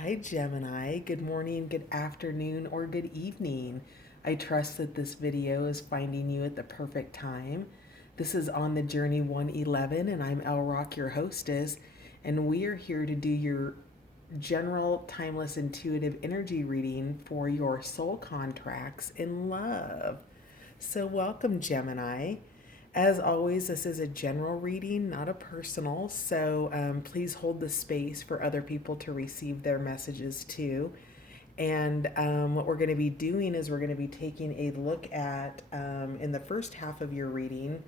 Hi, Gemini. Good morning, good afternoon, or good evening. I trust that this video is finding you at the perfect time. This is On the Journey 111, and I'm El Rock, your hostess, and we are here to do your general, timeless, intuitive energy reading for your soul contracts in love. So, welcome, Gemini. As always, this is a general reading, not a personal. So, please hold the space for other people to receive their messages too. And what we're going to be doing is we're going to be taking a look at, in the first half of your reading,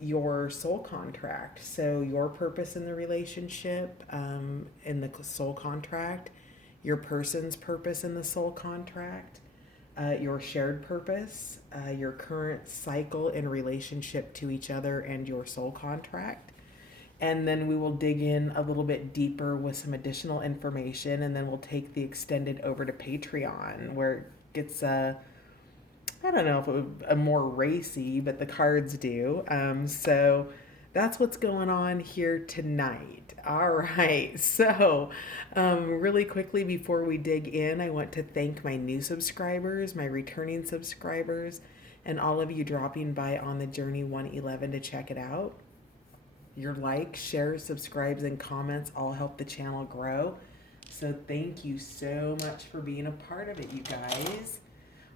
your soul contract. So, your purpose in the relationship, in the soul contract, your person's purpose in the soul contract, your shared purpose, your current cycle in relationship to each other, and your soul contract. And then we will dig in a little bit deeper with some additional information, and then we'll take the extended over to Patreon, where it gets I don't know if it would a more racy, but the cards do. So that's what's going on here tonight. All right. So, really quickly before we dig in, I want to thank my new subscribers, my returning subscribers, and all of you dropping by on the Journey 111 to check it out. Your likes, shares, subscribes, and comments all help the channel grow. So, thank you so much for being a part of it, you guys.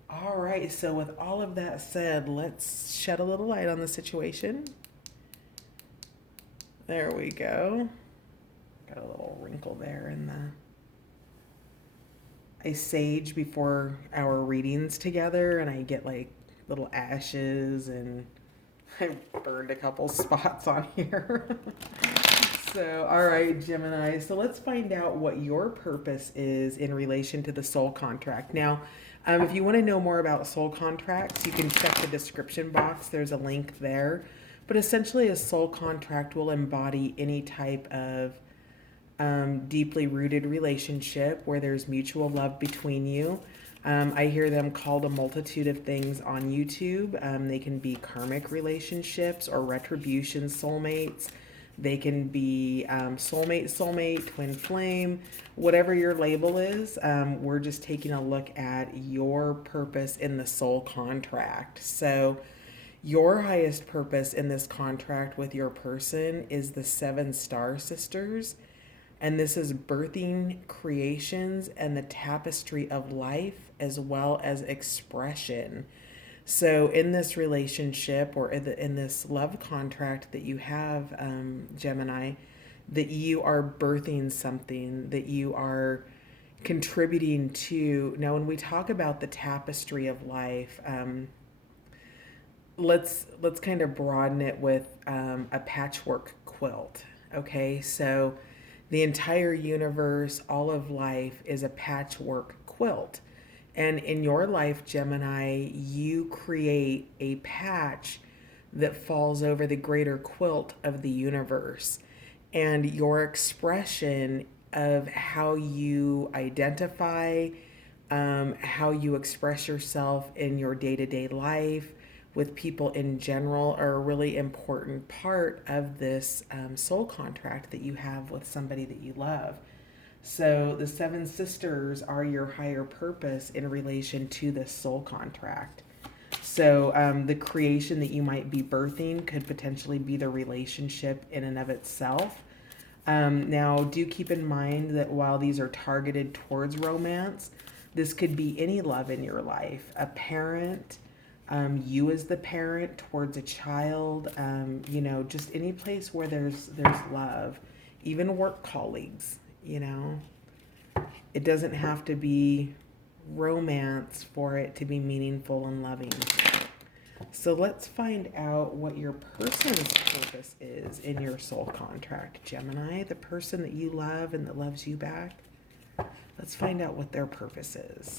All right, so with all of that said, let's shed a little light on the situation. There we go. Got a little wrinkle there in I sage before our readings together, and I get like little ashes, and I burned a couple spots on here. So, all right, Gemini. So let's find out what your purpose is in relation to the soul contract. Now, if you want to know more about soul contracts, you can check the description box. There's a link there. But essentially, a soul contract will embody any type of deeply rooted relationship where there's mutual love between you. I hear them called a multitude of things on YouTube. They can be karmic relationships or retribution soulmates. They can be soulmate, twin flame, whatever your label is. We're just taking a look at your purpose in the soul contract. So, your highest purpose in this contract with your person is the Seven Star Sisters. And this is birthing creations and the tapestry of life as well as expression. So, in this relationship or in this love contract that you have, Gemini, that you are birthing something, that you are contributing to. Now, when we talk about the tapestry of life, let's kind of broaden it with a patchwork quilt. Okay, so the entire universe, all of life, is a patchwork quilt. And in your life, Gemini, you create a patch that falls over the greater quilt of the universe. And your expression of how you identify, how you express yourself in your day to day life with people in general are a really important part of this soul contract that you have with somebody that you love. So the seven sisters are your higher purpose in relation to this soul contract. So the creation that you might be birthing could potentially be the relationship in and of itself. Now, do keep in mind that while these are targeted towards romance, this could be any love in your life. A parent, you as the parent towards a child, just any place where there's love, even work colleagues, It doesn't have to be romance for it to be meaningful and loving. So let's find out what your person's purpose is in your soul contract, Gemini, the person that you love and that loves you back. Let's find out what their purpose is.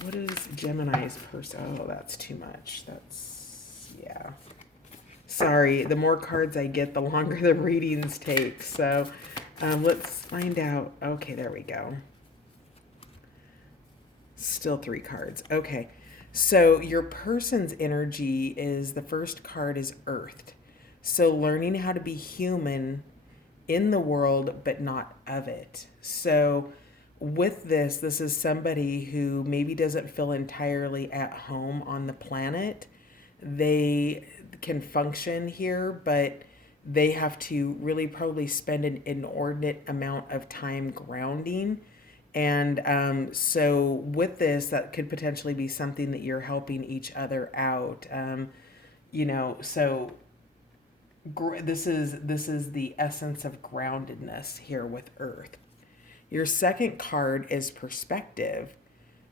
What is Gemini's person? Oh, that's too much. Yeah. Sorry, the more cards I get, the longer the readings take. So let's find out. Okay, there we go. Still 3 cards. Okay. So your person's energy is, the first card is earthed. So learning how to be human in the world, but not of it. So with this is somebody who maybe doesn't feel entirely at home on the planet. They can function here, but they have to really probably spend an inordinate amount of time grounding. And so, with this, that could potentially be something that you're helping each other out. So this is the essence of groundedness here with Earth. Your second card is perspective.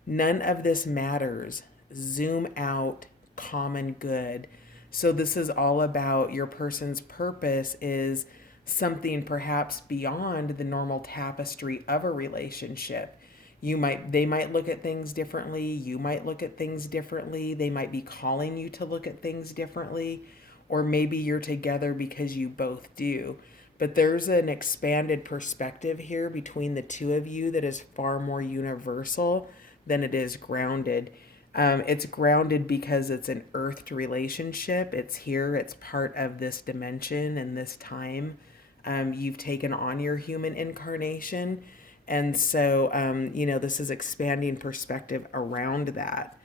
None of this matters. Zoom out, common good. So this is all about your person's purpose is something perhaps beyond the normal tapestry of a relationship. They might look at things differently, you might look at things differently, they might be calling you to look at things differently, or maybe you're together because you both do. But there's an expanded perspective here between the two of you that is far more universal than it is grounded. It's grounded because it's an earthed relationship. It's here, it's part of this dimension and this time. You've taken on your human incarnation. And so, this is expanding perspective around that.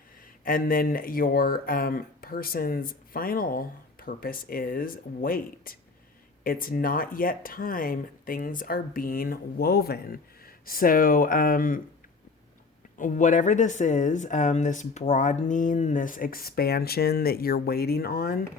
And then your person's final purpose is wait. It's not yet time. Things are being woven. So, whatever this is, this broadening, this expansion that you're waiting on,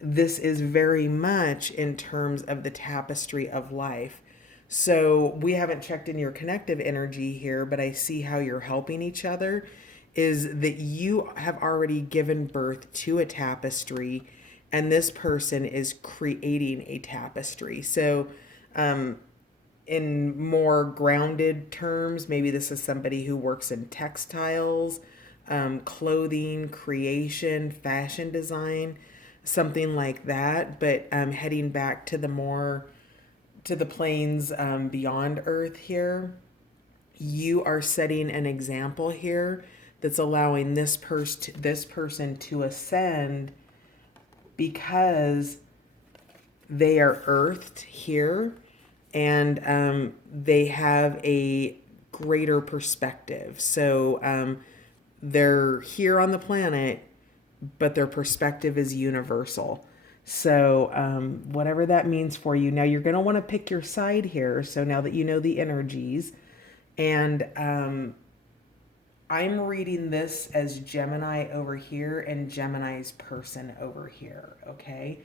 this is very much in terms of the tapestry of life. So we haven't checked in your connective energy here, but I see how you're helping each other is that you have already given birth to a tapestry and this person is creating a tapestry. So, in more grounded terms, maybe this is somebody who works in textiles, clothing, creation, fashion design, something like that. But heading back to the planes beyond Earth here, you are setting an example here that's allowing this person to ascend because they are earthed here and they have a greater perspective. So they're here on the planet, but their perspective is universal. So whatever that means for you. Now you're going to want to pick your side here. So now that you know the energies, and I'm reading this as Gemini over here and Gemini's person over here, okay?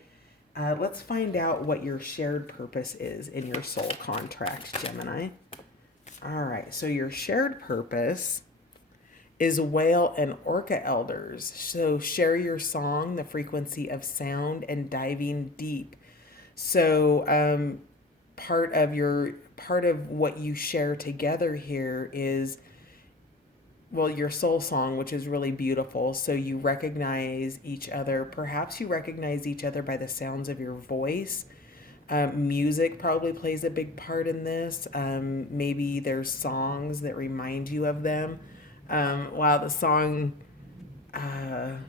Let's find out what your shared purpose is in your soul contract, Gemini. All right, so your shared purpose is whale and orca elders. So share your song, the frequency of sound, and diving deep. So part of what you share together here is, well, your soul song, which is really beautiful. So you recognize each other. Perhaps you recognize each other by the sounds of your voice. Music probably plays a big part in this. Maybe there's songs that remind you of them. Wow, the song, I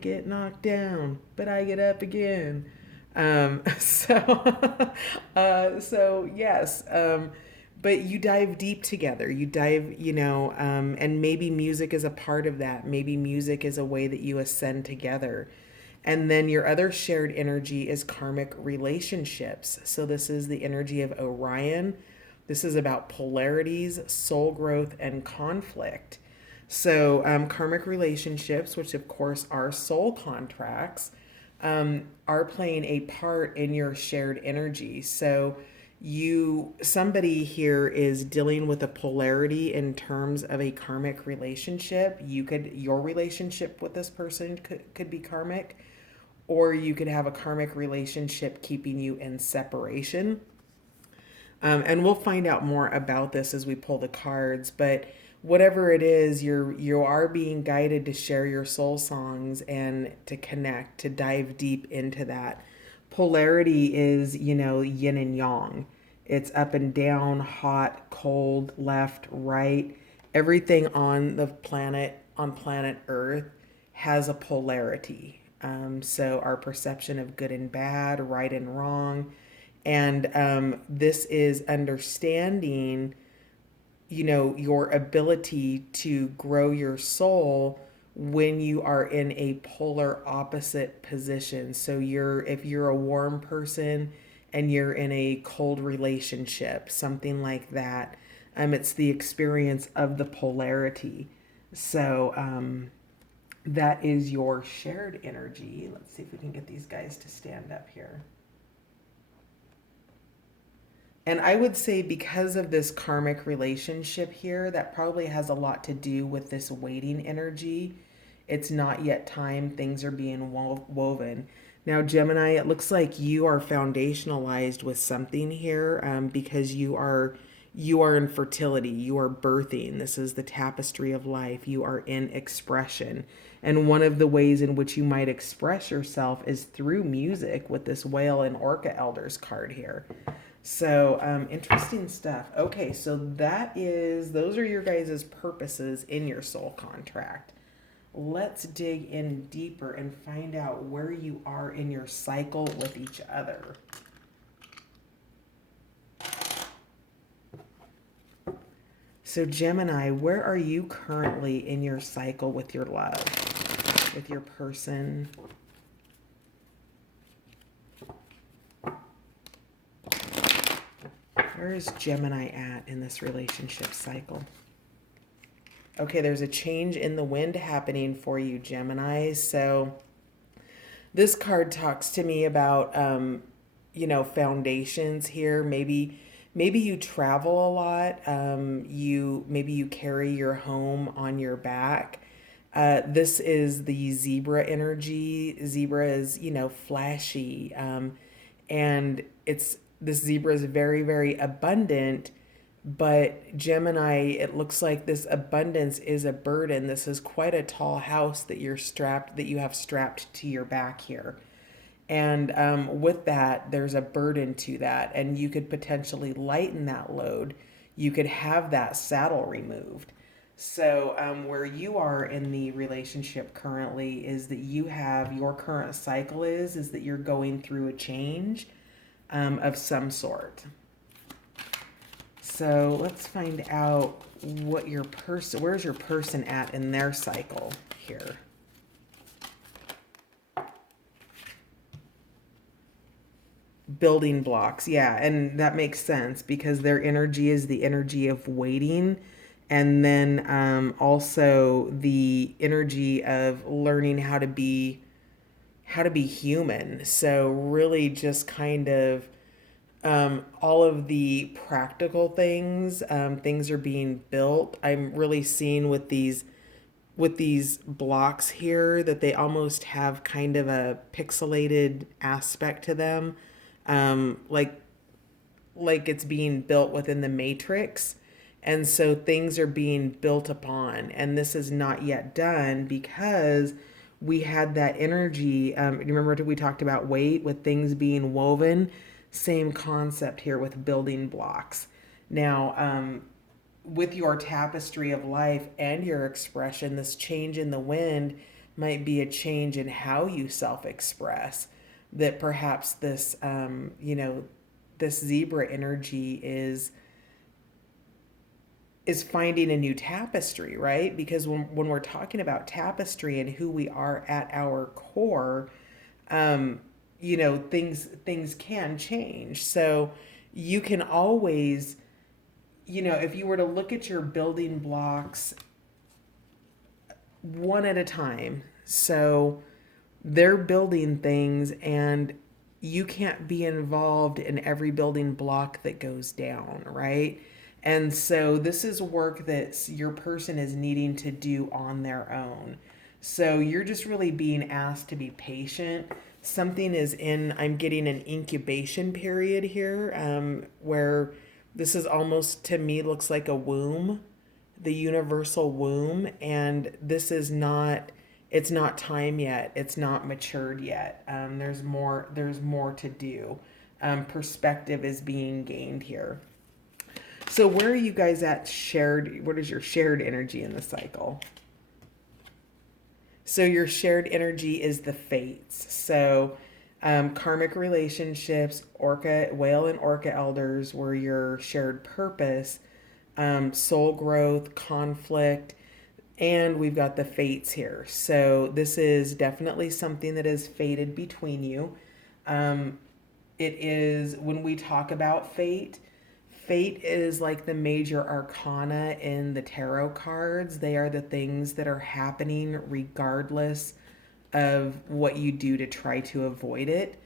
get knocked down, but I get up again. So yes. But you dive deep together. You dive, and maybe music is a part of that. Maybe music is a way that you ascend together. And then your other shared energy is karmic relationships. So this is the energy of Orion. This is about polarities, soul growth, and conflict. So karmic relationships, which of course are soul contracts, are playing a part in your shared energy. So somebody here is dealing with a polarity in terms of a karmic relationship. Your relationship with this person could be karmic, or you could have a karmic relationship keeping you in separation. And we'll find out more about this as we pull the cards, but whatever it is, you are being guided to share your soul songs and to connect, to dive deep into that. Polarity is, yin and yang. It's up and down, hot, cold, left, right. Everything on the planet, on planet Earth, has a polarity. So our perception of good and bad, right and wrong. And this is understanding, your ability to grow your soul when you are in a polar opposite position. So if you're a warm person and you're in a cold relationship, something like that, it's the experience of the polarity. So that is your shared energy. Let's see if we can get these guys to stand up here. And I would say because of this karmic relationship here, that probably has a lot to do with this waiting energy. It's not yet time, things are being woven. Now, Gemini, it looks like you are foundationalized with something here, because you are in fertility, you are birthing. This is the tapestry of life. You are in expression. And one of the ways in which you might express yourself is through music with this whale and orca elders card here. So interesting stuff. Okay, so those are your guys' purposes in your soul contract. Let's dig in deeper and find out where you are in your cycle with each other. So Gemini, where are you currently in your cycle with your love, with your person? Where is Gemini at in this relationship cycle? Okay, there's a change in the wind happening for you, Gemini. So this card talks to me about, foundations here. Maybe you travel a lot. Maybe you carry your home on your back. This is the zebra energy. Zebra is, flashy. And this zebra is very, very abundant. But Gemini, it looks like this abundance is a burden. This is quite a tall house that you have strapped to your back here. And with that, there's a burden to that. And you could potentially lighten that load. You could have that saddle removed. So where you are in the relationship currently is that your current cycle is that you're going through a change of some sort. So let's find out where's your person at in their cycle here. Building blocks. Yeah, and that makes sense because their energy is the energy of waiting, and then also the energy of learning how to be human. So really just kind of all of the practical things, things are being built. I'm really seeing with these blocks here that they almost have kind of a pixelated aspect to them, like it's being built within the matrix. And so things are being built upon, and this is not yet done because we had that energy. Remember we talked about weight with things being woven. Same concept here with building blocks. Now, with your tapestry of life and your expression, this change in the wind might be a change in how you self-express. That perhaps this, this zebra energy is finding a new tapestry, right? Because when we're talking about tapestry and who we are at our core, things can change. So you can always, if you were to look at your building blocks one at a time, so they're building things and you can't be involved in every building block that goes down, right? And so this is work that your person is needing to do on their own. So you're just really being asked to be patient. I'm getting an incubation period here, where this is almost, to me, looks like a womb, the universal womb. And it's not time yet. It's not matured yet. There's more to do. Perspective is being gained here. So where are you guys at what is your shared energy in the cycle? So your shared energy is the fates. So karmic relationships, orca, whale and orca elders were your shared purpose, soul growth, conflict, and we've got the fates here. So this is definitely something that is fated between you. Um, it is, when we talk about fate, fate is like the major arcana in the tarot cards. They are the things that are happening regardless of what you do to try to avoid it.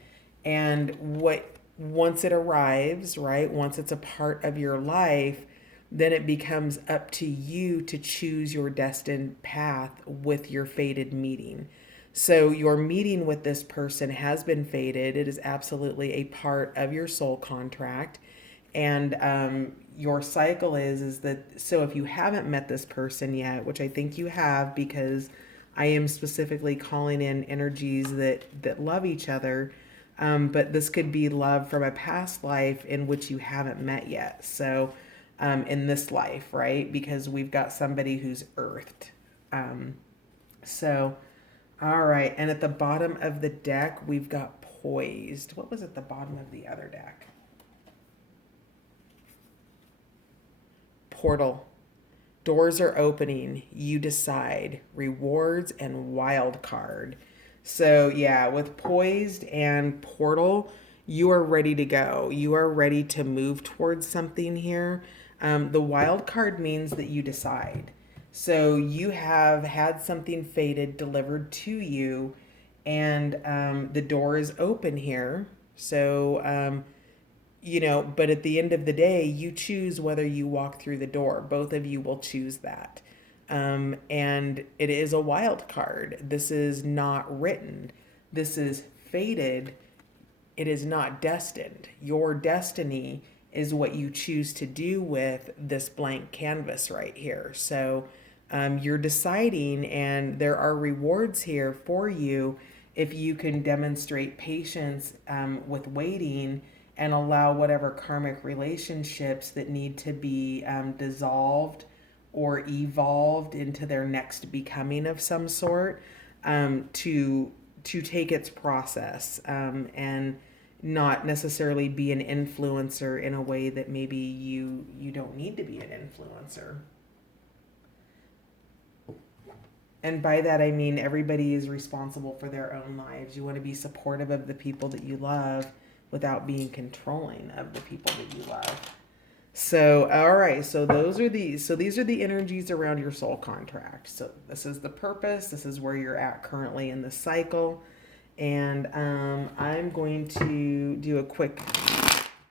And what, once it arrives, right? Once it's a part of your life, then it becomes up to you to choose your destined path with your fated meeting. So your meeting with this person has been fated. It is absolutely a part of your soul contract. And your cycle is that, so if you haven't met this person yet, which I think you have, because I am specifically calling in energies that love each other, but this could be love from a past life in which you haven't met yet. So in this life, right? Because we've got somebody who's earthed. So, all right. And at the bottom of the deck, we've got poised. What was at the bottom of the other deck? Portal. Doors are opening. You decide. Rewards and wild card. So yeah, with poised and portal, you are ready to go. You are ready to move towards something here. The wild card means that you decide. So you have had something fated delivered to you, and the door is open here. So but at the end of the day, you choose whether you walk through the door. Both of you will choose that. And it is a wild card. This is not written. This is fated. It is not destined. Your destiny is what you choose to do with this blank canvas right here. So you're deciding, and there are rewards here for you if you can demonstrate patience with waiting and allow whatever karmic relationships that need to be dissolved or evolved into their next becoming of some sort to take its process and not necessarily be an influencer in a way that maybe you don't need to be an influencer. And by that I mean everybody is responsible for their own lives. You want to be supportive of the people that you love without being controlling of the people that you love. So, all right. So these are the energies around your soul contract. So this is the purpose. This is where you're at currently in the cycle. And I'm going to do a quick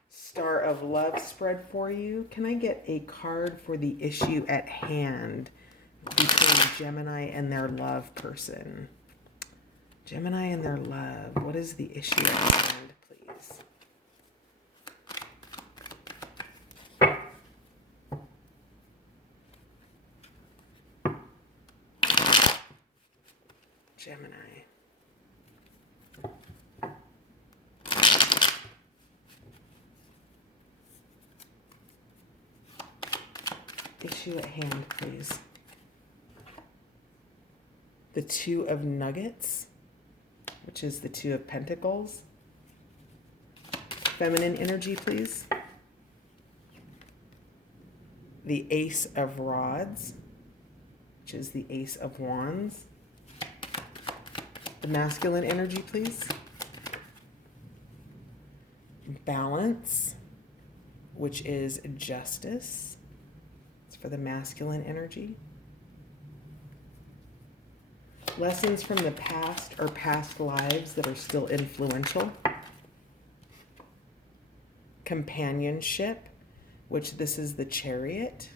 Star of Love spread for you. Can I get a card for the issue at hand between Gemini and their love person? Gemini and their love. What is the issue at hand, please? Gemini. Issue at hand, please. The Two of Nuggets, which is the Two of Pentacles. Feminine energy, please. The Ace of Rods, which is the Ace of Wands. The masculine energy, please. Balance, which is Justice. It's for the masculine energy. Lessons from the past or past lives that are still influential. Companionship, which this is the Chariot.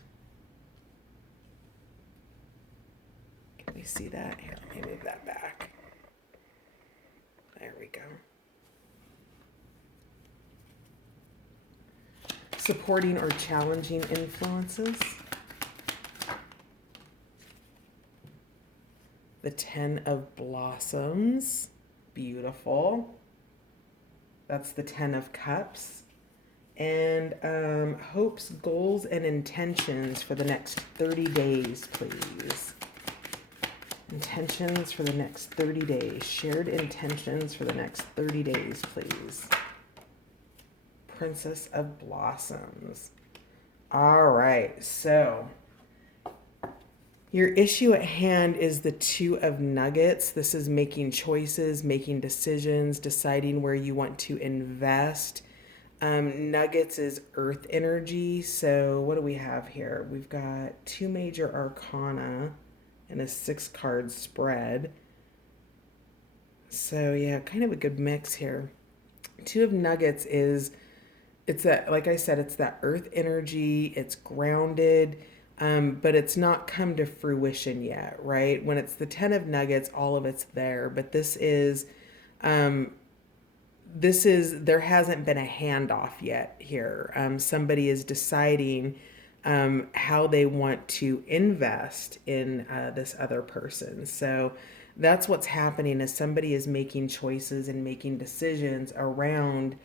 Can we see that? Here, let me move that back. There we go. Supporting or challenging influences. The Ten of Blossoms. Beautiful. That's the Ten of Cups. And hopes, goals, and intentions for the next 30 days, please. Intentions for the next 30 days. Shared intentions for the next 30 days, please. Princess of Blossoms. All right, so your issue at hand is the Two of Nuggets. This is making choices, making decisions, deciding where you want to invest. Nuggets is earth energy. So what do we have here? We've got two major arcana and a 6-card spread. So yeah, kind of a good mix here. Two of Nuggets is, it's that, like I said, it's that earth energy. It's grounded, but it's not come to fruition yet, right? When it's the 10 of Nuggets, all of it's there. But there hasn't been a handoff yet here. Somebody is deciding how they want to invest in this other person. So that's what's happening, is somebody is making choices and making decisions around,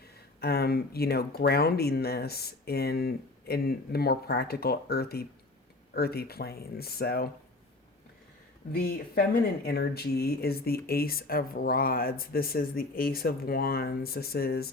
grounding this in the more practical earthy planes. So the feminine energy is the Ace of Rods. This is the Ace of Wands. This is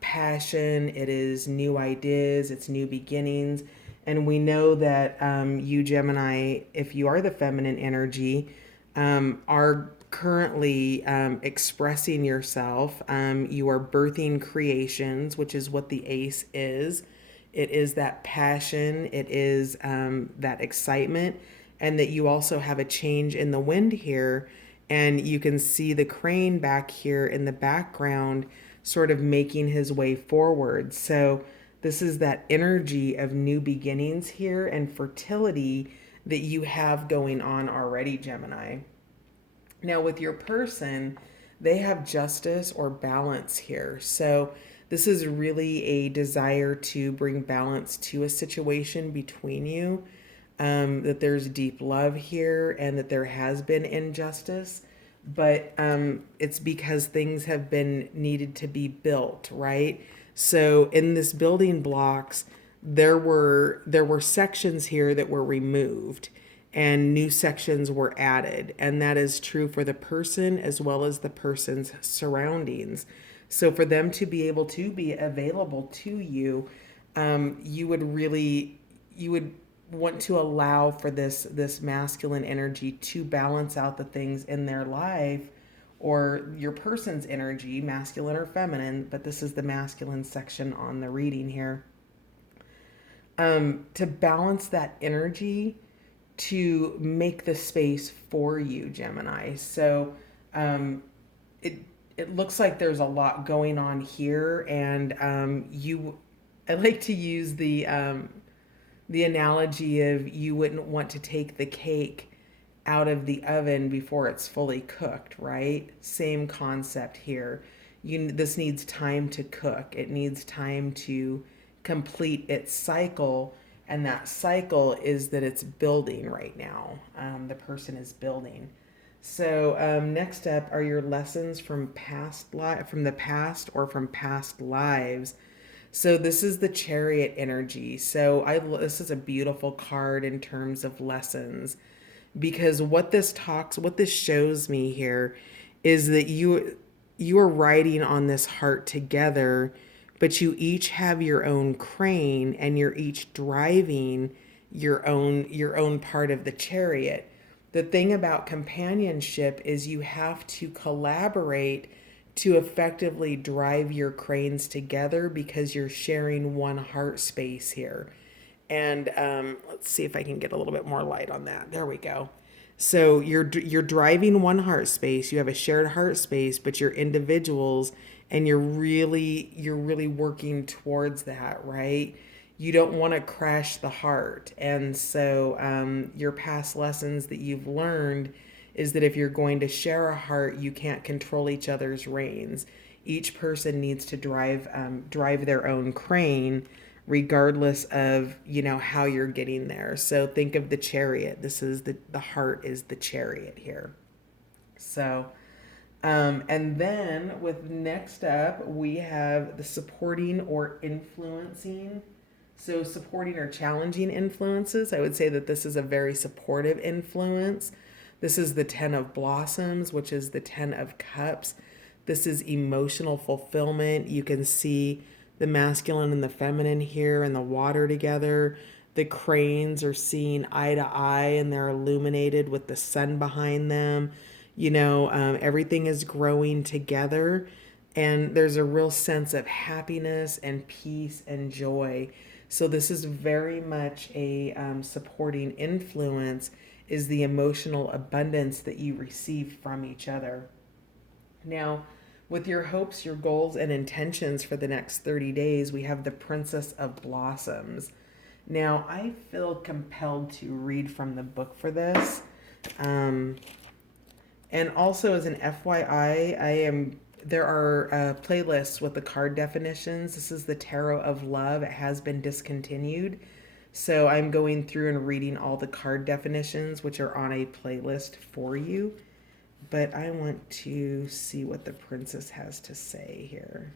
passion. It is new ideas. It's new beginnings. And we know that you, Gemini, if you are the feminine energy, are currently expressing yourself. You are birthing creations, which is what the Ace is. It is that passion. It is that excitement. And that you also have a change in the wind here, and you can see the crane back here in the background sort of making his way forward. So this is that energy of new beginnings here and fertility that you have going on already, Gemini. Now with your person, they have justice or balance here. So this is really a desire to bring balance to a situation between you. That there's deep love here and that there has been injustice, but it's because things have been needed to be built, right? So in this building blocks, there were sections here that were removed and new sections were added, and that is true for the person as well as the person's surroundings. So for them to be able to be available to you, you would want to allow for this masculine energy to balance out the things in their life, or your person's energy, masculine or feminine, but this is the masculine section on the reading here. To balance that energy, to make the space for you, Gemini. So it looks like there's a lot going on here, and I like to use the analogy of, you wouldn't want to take the cake out of the oven before it's fully cooked, right? Same concept here. This needs time to cook. It needs time to complete its cycle, and that cycle is that it's building right now. The person is building. So next up are your lessons from from the past or from past lives. So this is the Chariot energy. So this is a beautiful card in terms of lessons, because what this shows me here is that you are riding on this heart together, but you each have your own crane and you're each driving your own part of the chariot. The thing about companionship is you have to collaborate to effectively drive your cranes together, because you're sharing one heart space here. And let's see if I can get a little bit more light on that. There we go. So you're driving one heart space. You have a shared heart space, but you're individuals, and you're really working towards that, right? You don't want to crash the heart. And so your past lessons that you've learned is that if you're going to share a heart, you can't control each other's reins. Each person needs to drive their own crane, regardless of how you're getting there. So think of the chariot. This is the heart is the chariot here. So and then with next up, we have the supporting or influencing. So supporting or challenging influences. I would say that this is a very supportive influence. This is the 10 of blossoms, which is the 10 of cups. This is emotional fulfillment. You can see the masculine and the feminine here and the water together. The cranes are seen eye to eye and they're illuminated with the sun behind them. Everything is growing together, and there's a real sense of happiness and peace and joy. So this is very much a supporting influence, is the emotional abundance that you receive from each other. Now, with your hopes, your goals, and intentions for the next 30 days, we have the Princess of Blossoms. Now, I feel compelled to read from the book for this. And also, as an FYI, there are playlists with the card definitions. This is the Tarot of Love. It has been discontinued. So I'm going through and reading all the card definitions, which are on a playlist for you. But I want to see what the princess has to say here.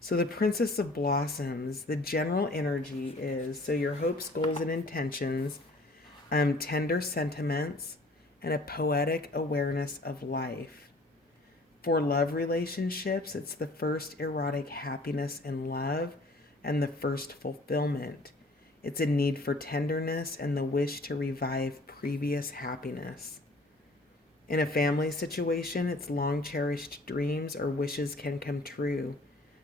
So the Princess of Blossoms, the general energy is, so your hopes, goals, and intentions, tender sentiments, and a poetic awareness of life. For love relationships, it's the first erotic happiness in love and the first fulfillment. It's a need for tenderness and the wish to revive previous happiness. In a family situation, it's long cherished dreams or wishes can come true,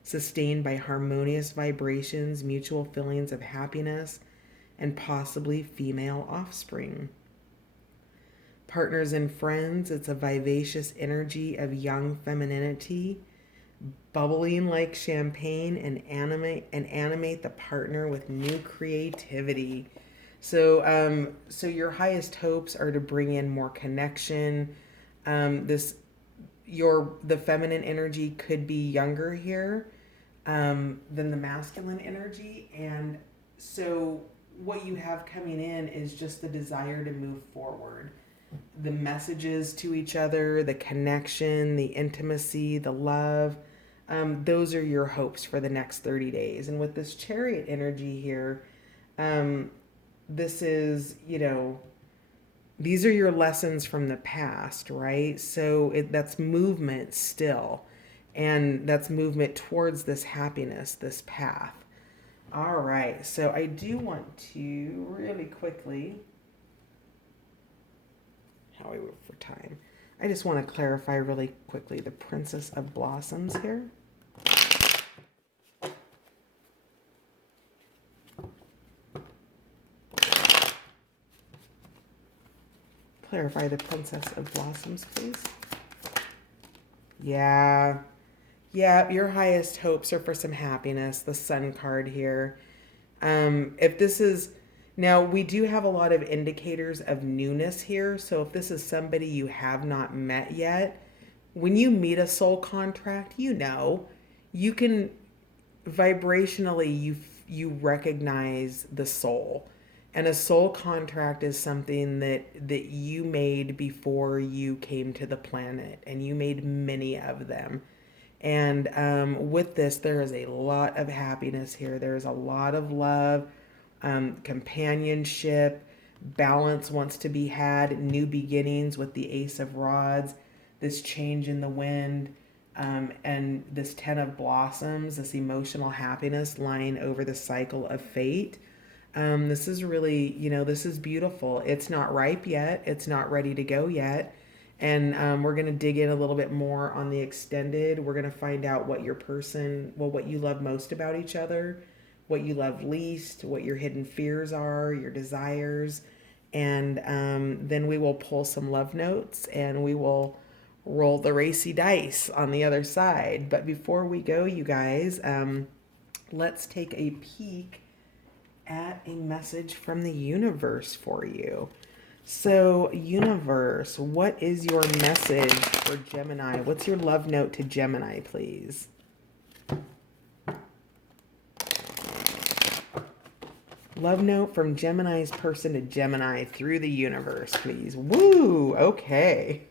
sustained by harmonious vibrations, mutual feelings of happiness, and possibly female offspring. Partners and friends, it's a vivacious energy of young femininity, bubbling like champagne, and animate the partner with new creativity. So your highest hopes are to bring in more connection. The feminine energy could be younger here than the masculine energy, and so what you have coming in is just the desire to move forward. The messages to each other, the connection, the intimacy, the love. Those are your hopes for the next 30 days. And with this Chariot energy here, this is, these are your lessons from the past, right? So that's movement still. And that's movement towards this happiness, this path. All right. So I do want to really quickly, how we work for time. I just want to clarify really quickly the Princess of Blossoms here. Clarify the Princess of Blossoms, please. Yeah, your highest hopes are for some happiness. The Sun card here. If this is, now we do have a lot of indicators of newness here. So if this is somebody you have not met yet, when you meet a soul contract, you can vibrationally, you recognize the soul. And a soul contract is something that you made before you came to the planet, and you made many of them. And with this, there is a lot of happiness here. There's a lot of love, companionship, balance wants to be had, new beginnings with the Ace of Rods, this change in the wind, and this 10 of Blossoms, this emotional happiness lying over the cycle of fate. This is really, this is beautiful. It's not ripe yet. It's not ready to go yet. And we're going to dig in a little bit more on the extended. We're going to find out what what you love most about each other, what you love least, what your hidden fears are, your desires. And then we will pull some love notes and we will roll the racy dice on the other side. But before we go, you guys, let's take a peek at a message from the universe for you. So, universe, what is your message for Gemini? What's your love note to Gemini, please? Love note from Gemini's person to Gemini through the universe, please. Woo! Okay.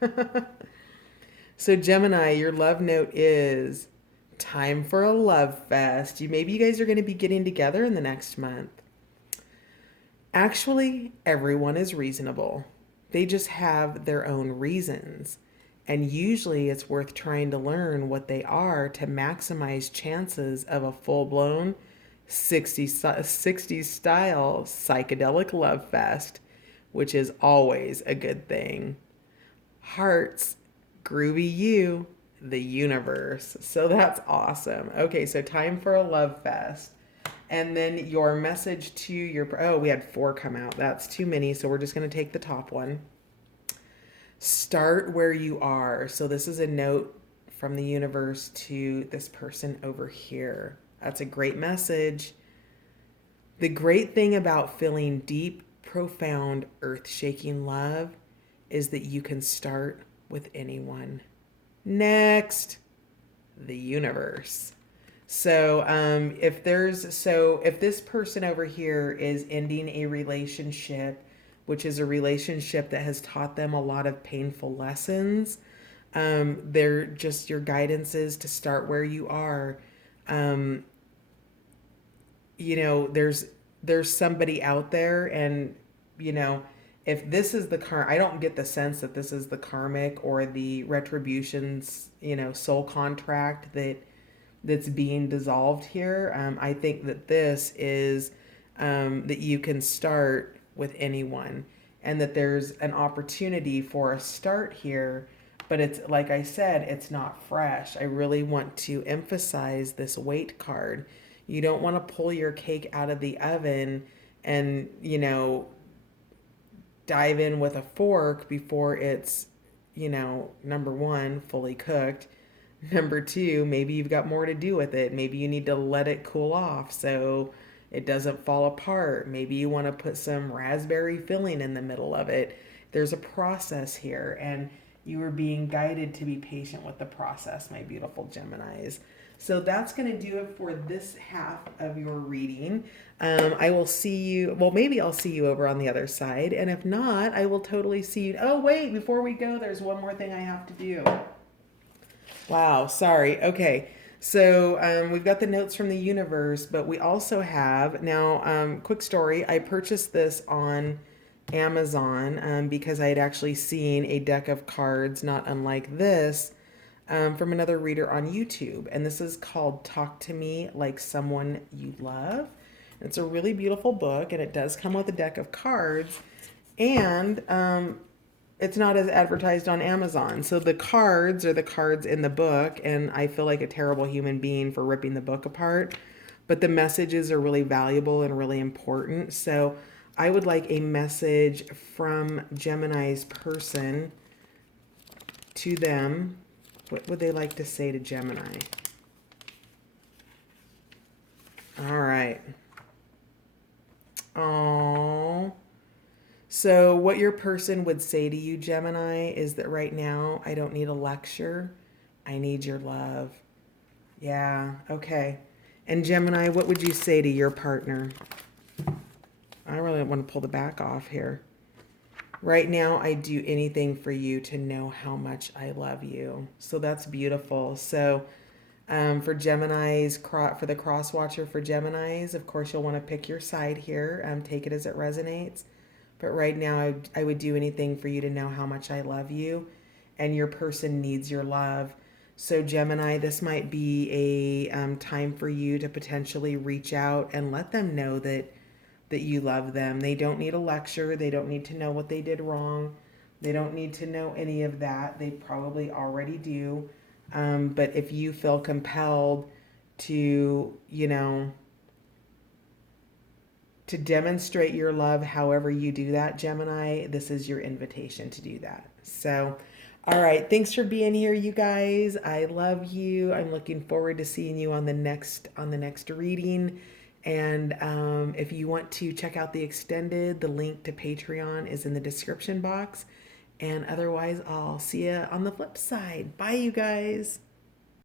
So, Gemini, your love note is time for a love fest. Maybe you guys are going to be getting together in the next month. Actually, everyone is reasonable. They just have their own reasons. And usually it's worth trying to learn what they are to maximize chances of a full blown 60s style psychedelic love fest, which is always a good thing. Hearts, groovy you, the universe. So that's awesome. Okay, so time for a love fest. And then your message to your, oh, we had four come out. That's too many. So we're just going to take the top one. Start where you are. So this is a note from the universe to this person over here. That's a great message. The great thing about feeling deep, profound, earth shaking love is that you can start with anyone. Next, the universe. If this person over here is ending a relationship, which is a relationship that has taught them a lot of painful lessons, they're just your guidance is to start where you are. Um, there's somebody out there, and you know, if this is I don't get the sense that this is the karmic or the retributions, soul contract that's being dissolved here. I think that this is that you can start with anyone, and that there's an opportunity for a start here. But it's like I said, it's not fresh. I really want to emphasize this weight card. You don't want to pull your cake out of the oven and, dive in with a fork before it's, number one, fully cooked. Number two, maybe you've got more to do with it. Maybe you need to let it cool off so it doesn't fall apart. Maybe you want to put some raspberry filling in the middle of it. There's a process here, and you are being guided to be patient with the process, my beautiful Geminis. So that's going to do it for this half of your reading. I will see you, well, maybe I'll see you over on the other side. And if not, I will totally see you. Oh, wait, before we go, there's one more thing I have to do. Wow, sorry. Okay. So we've got the notes from the universe, but we also have now, quick story. I purchased this on Amazon because I had actually seen a deck of cards not unlike this from another reader on YouTube. And this is called Talk to Me Like Someone You Love. And it's a really beautiful book, and it does come with a deck of cards. And it's not as advertised on Amazon. So the cards are the cards in the book, and I feel like a terrible human being for ripping the book apart. But the messages are really valuable and really important. So I would like a message from Gemini's person to them. What would they like to say to Gemini? All right. Oh. So, what your person would say to you, Gemini, is that right now, I don't need a lecture. I need your love. Yeah, okay. And Gemini, what would you say to your partner? I really want to pull the back off here. Right now, I do anything for you to know how much I love you. So that's beautiful. So, for Gemini's, for the cross watcher for Gemini's, of course, you'll want to pick your side here. Take it as it resonates. But right now, I would do anything for you to know how much I love you, and your person needs your love. So Gemini, this might be a time for you to potentially reach out and let them know that you love them. They don't need a lecture. They don't need to know what they did wrong. They don't need to know any of that. They probably already do. But if you feel compelled to, to demonstrate your love however you do that, Gemini, this is your invitation to do that. So, all right, thanks for being here, you guys. I love you. I'm looking forward to seeing you on the next reading. And if you want to check out the extended, the link to Patreon is in the description box. And otherwise, I'll see you on the flip side. Bye, you guys.